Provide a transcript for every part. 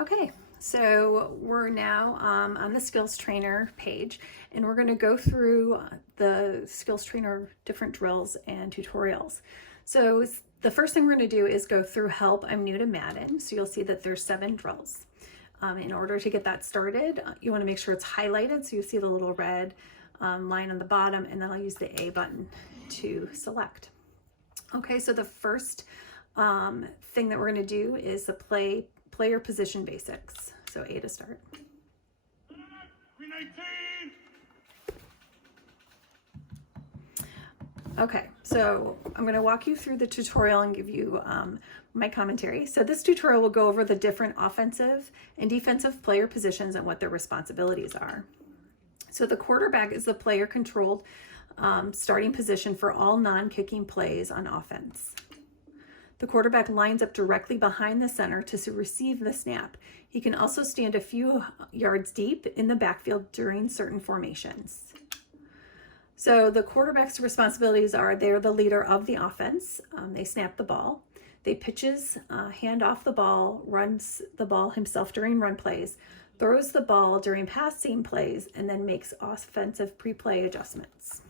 Okay, so we're now on the skills trainer page, and we're going to go through the skills trainer different drills and tutorials. So the first thing we're going to do is go through help. I'm new to Madden, so you'll see that there's 7 drills. In order to get that started, you want to make sure it's highlighted, so you see the little red line on the bottom, and then I'll use the A button to select. Okay, so the first thing that we're going to do is the player position basics. So A to start. Okay, so I'm going to walk you through the tutorial and give you my commentary. So this tutorial will go over the different offensive and defensive player positions and what their responsibilities are. So the quarterback is the player controlled starting position for all non-kicking plays on offense. The quarterback lines up directly behind the center to receive the snap. He can also stand a few yards deep in the backfield during certain formations. So the quarterback's responsibilities are they're the leader of the offense. They snap the ball. They pitches, hand off the ball, runs the ball himself during run plays, throws the ball during passing plays, and then makes offensive pre-play adjustments.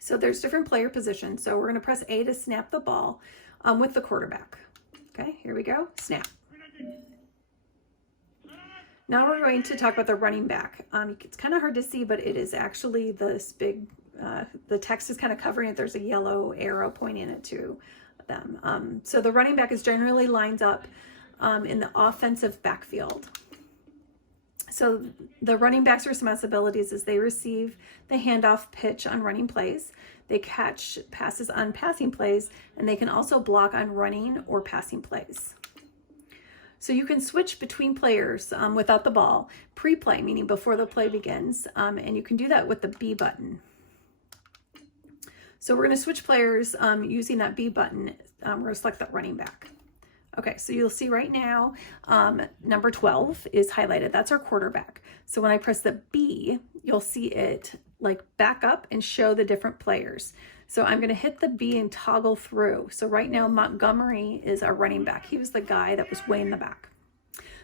So there's different player positions. So we're going to press A to snap the ball with the quarterback. Okay, here we go. Snap. Now we're going to talk about the running back. It's kind of hard to see, but it is actually this big, the text is kind of covering it. There's a yellow arrow pointing it to them. So the running back is generally lines up in the offensive backfield. So the running back's responsibilities is they receive the handoff pitch on running plays, they catch passes on passing plays, and they can also block on running or passing plays. So you can switch between players without the ball, pre-play, meaning before the play begins, and you can do that with the B button. So we're going to switch players using that B button. We're going to select that running back. Okay, so you'll see right now, number 12 is highlighted. That's our quarterback. So when I press the B, you'll see it like back up and show the different players. So I'm gonna hit the B and toggle through. So right now, Montgomery is our running back. He was the guy that was way in the back.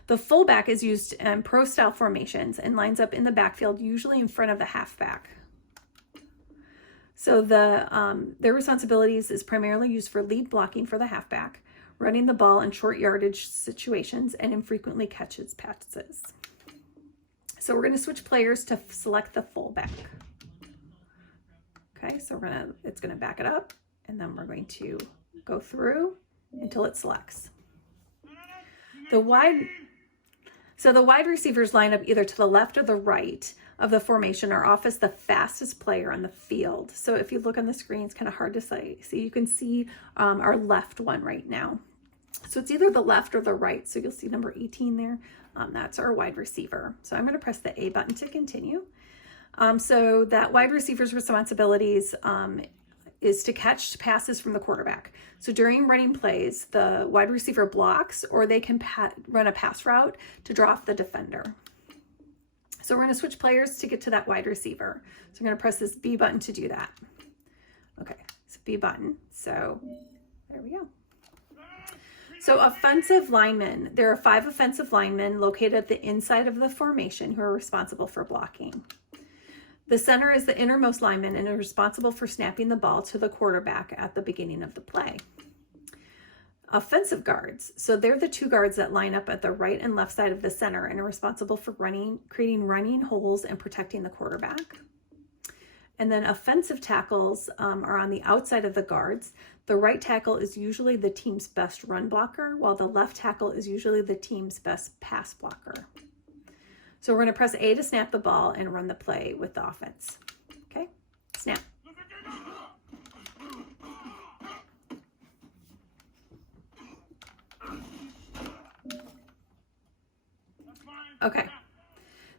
The fullback is used in pro-style formations and lines up in the backfield, usually in front of the halfback. So their responsibilities is primarily used for lead blocking for the halfback, running the ball in short yardage situations, and infrequently catches passes. So we're going to switch players to select the fullback. Okay, so it's going to back it up, and then we're going to go through until it selects. The wide receivers line up either to the left or the right of the formation or off as the fastest player on the field. So if you look on the screen, it's kind of hard to see. So you can see our left one right now. So it's either the left or the right. So you'll see number 18 there. That's our wide receiver. So I'm going to press the A button to continue. So that wide receiver's responsibilities is to catch passes from the quarterback. So during running plays, the wide receiver blocks, or they can run a pass route to draw off the defender. So we're going to switch players to get to that wide receiver. So I'm going to press this B button to do that. Okay, it's B button. So there we go. So offensive linemen, there are 5 offensive linemen located at the inside of the formation who are responsible for blocking. The center is the innermost lineman and is responsible for snapping the ball to the quarterback at the beginning of the play. Offensive guards, so they're the 2 guards that line up at the right and left side of the center and are responsible for creating running holes and protecting the quarterback. And then offensive tackles are on the outside of the guards. The right tackle is usually the team's best run blocker, while the left tackle is usually the team's best pass blocker. So we're going to press A to snap the ball and run the play with the offense. Okay, snap. Okay.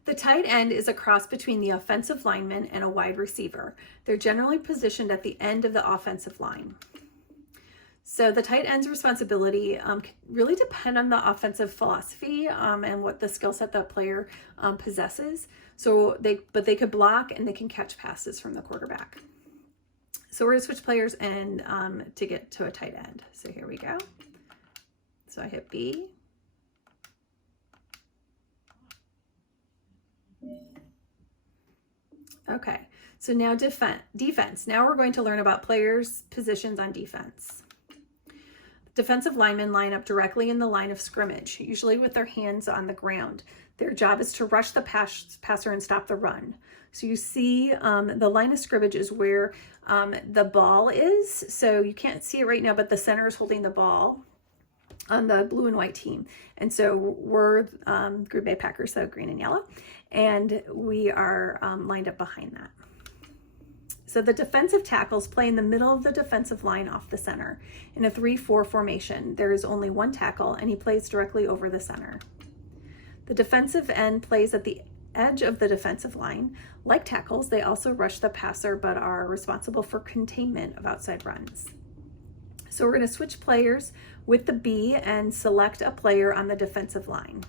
The tight end is a cross between the offensive lineman and a wide receiver. They're generally positioned at the end of the offensive line. So the tight end's responsibility can really depend on the offensive philosophy and what the skill set that player possesses. So they could block and they can catch passes from the quarterback. So we're going to switch players and to get to a tight end. So here we go. So I hit B, So now defense. Now we're going to learn about players' positions on defense. Defensive linemen line up directly in the line of scrimmage, usually with their hands on the ground. Their job is to rush the passer and stop the run. So you see the line of scrimmage is where the ball is. So you can't see it right now, but the center is holding the ball on the blue and white team. And so we're Green Bay Packers, so green and yellow. And we are lined up behind that. So the defensive tackles play in the middle of the defensive line off the center. In a 3-4 formation, there is only one tackle and he plays directly over the center. The defensive end plays at the edge of the defensive line. Like tackles, they also rush the passer but are responsible for containment of outside runs. So we're going to switch players with the B and select a player on the defensive line.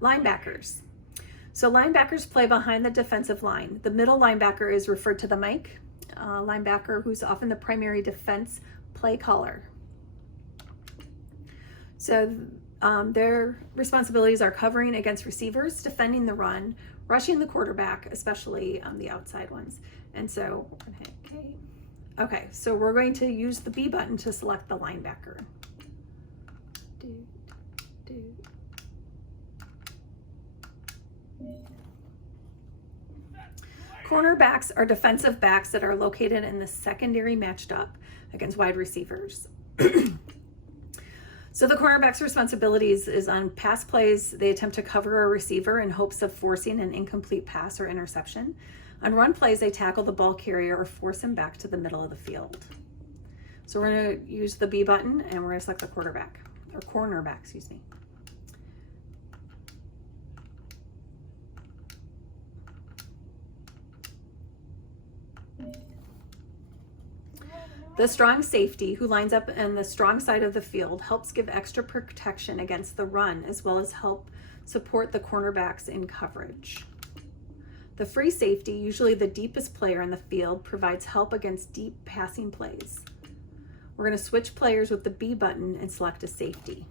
Linebackers. So linebackers play behind the defensive line. The middle linebacker is referred to the Mike linebacker, who's often the primary defense play caller. So their responsibilities are covering against receivers, defending the run, rushing the quarterback, especially the outside ones. And so we're going to hit K. Okay, so we're going to use the B button to select the linebacker. Cornerbacks are defensive backs that are located in the secondary matched up against wide receivers. So the cornerback's responsibilities is on pass plays, they attempt to cover a receiver in hopes of forcing an incomplete pass or interception. On run plays, they tackle the ball carrier or force him back to the middle of the field. So we're going to use the B button and we're going to select the quarterback, or cornerback, excuse me. The strong safety, who lines up on the strong side of the field, helps give extra protection against the run, as well as help support the cornerbacks in coverage. The free safety, usually the deepest player on the field, provides help against deep passing plays. We're going to switch players with the B button and select a safety.